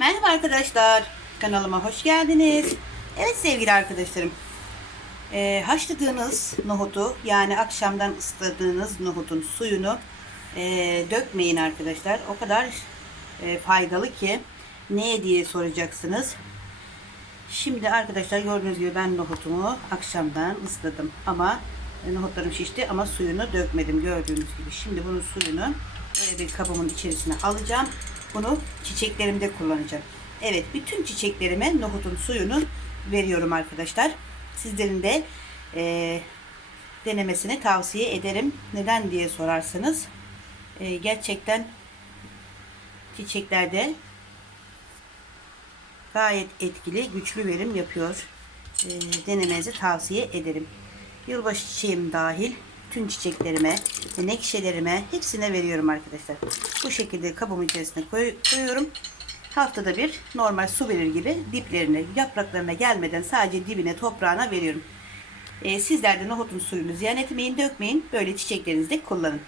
Merhaba arkadaşlar. Kanalıma hoş geldiniz. Evet sevgili arkadaşlarım. Ee, haşladığınız nohutu yani akşamdan ısladığınız nohutun suyunu e, dökmeyin arkadaşlar. O kadar e, faydalı ki neye diye soracaksınız. Şimdi arkadaşlar gördüğünüz gibi ben nohutumu akşamdan ısladım ama e, nohutlarım şişti ama suyunu dökmedim gördüğünüz gibi. Şimdi bunun suyunu böyle bir kabımın içerisine alacağım. Bunu çiçeklerimde kullanacağım. Evet bütün çiçeklerime nohutun suyunu veriyorum arkadaşlar. Sizlerin de e, denemesini tavsiye ederim. Neden diye sorarsanız e, gerçekten çiçeklerde gayet etkili, güçlü verim yapıyor. E, denemenizi tavsiye ederim. Yılbaşı çiçeğim dahil tüm çiçeklerime, menekşelerime hepsine veriyorum arkadaşlar. Bu şekilde kabımın içerisine koy- koyuyorum. Haftada bir normal su verir gibi diplerine, yapraklarına gelmeden sadece dibine, toprağına veriyorum. E, sizler de nohutun suyunu ziyan etmeyin, dökmeyin. Böyle çiçeklerinizde kullanın.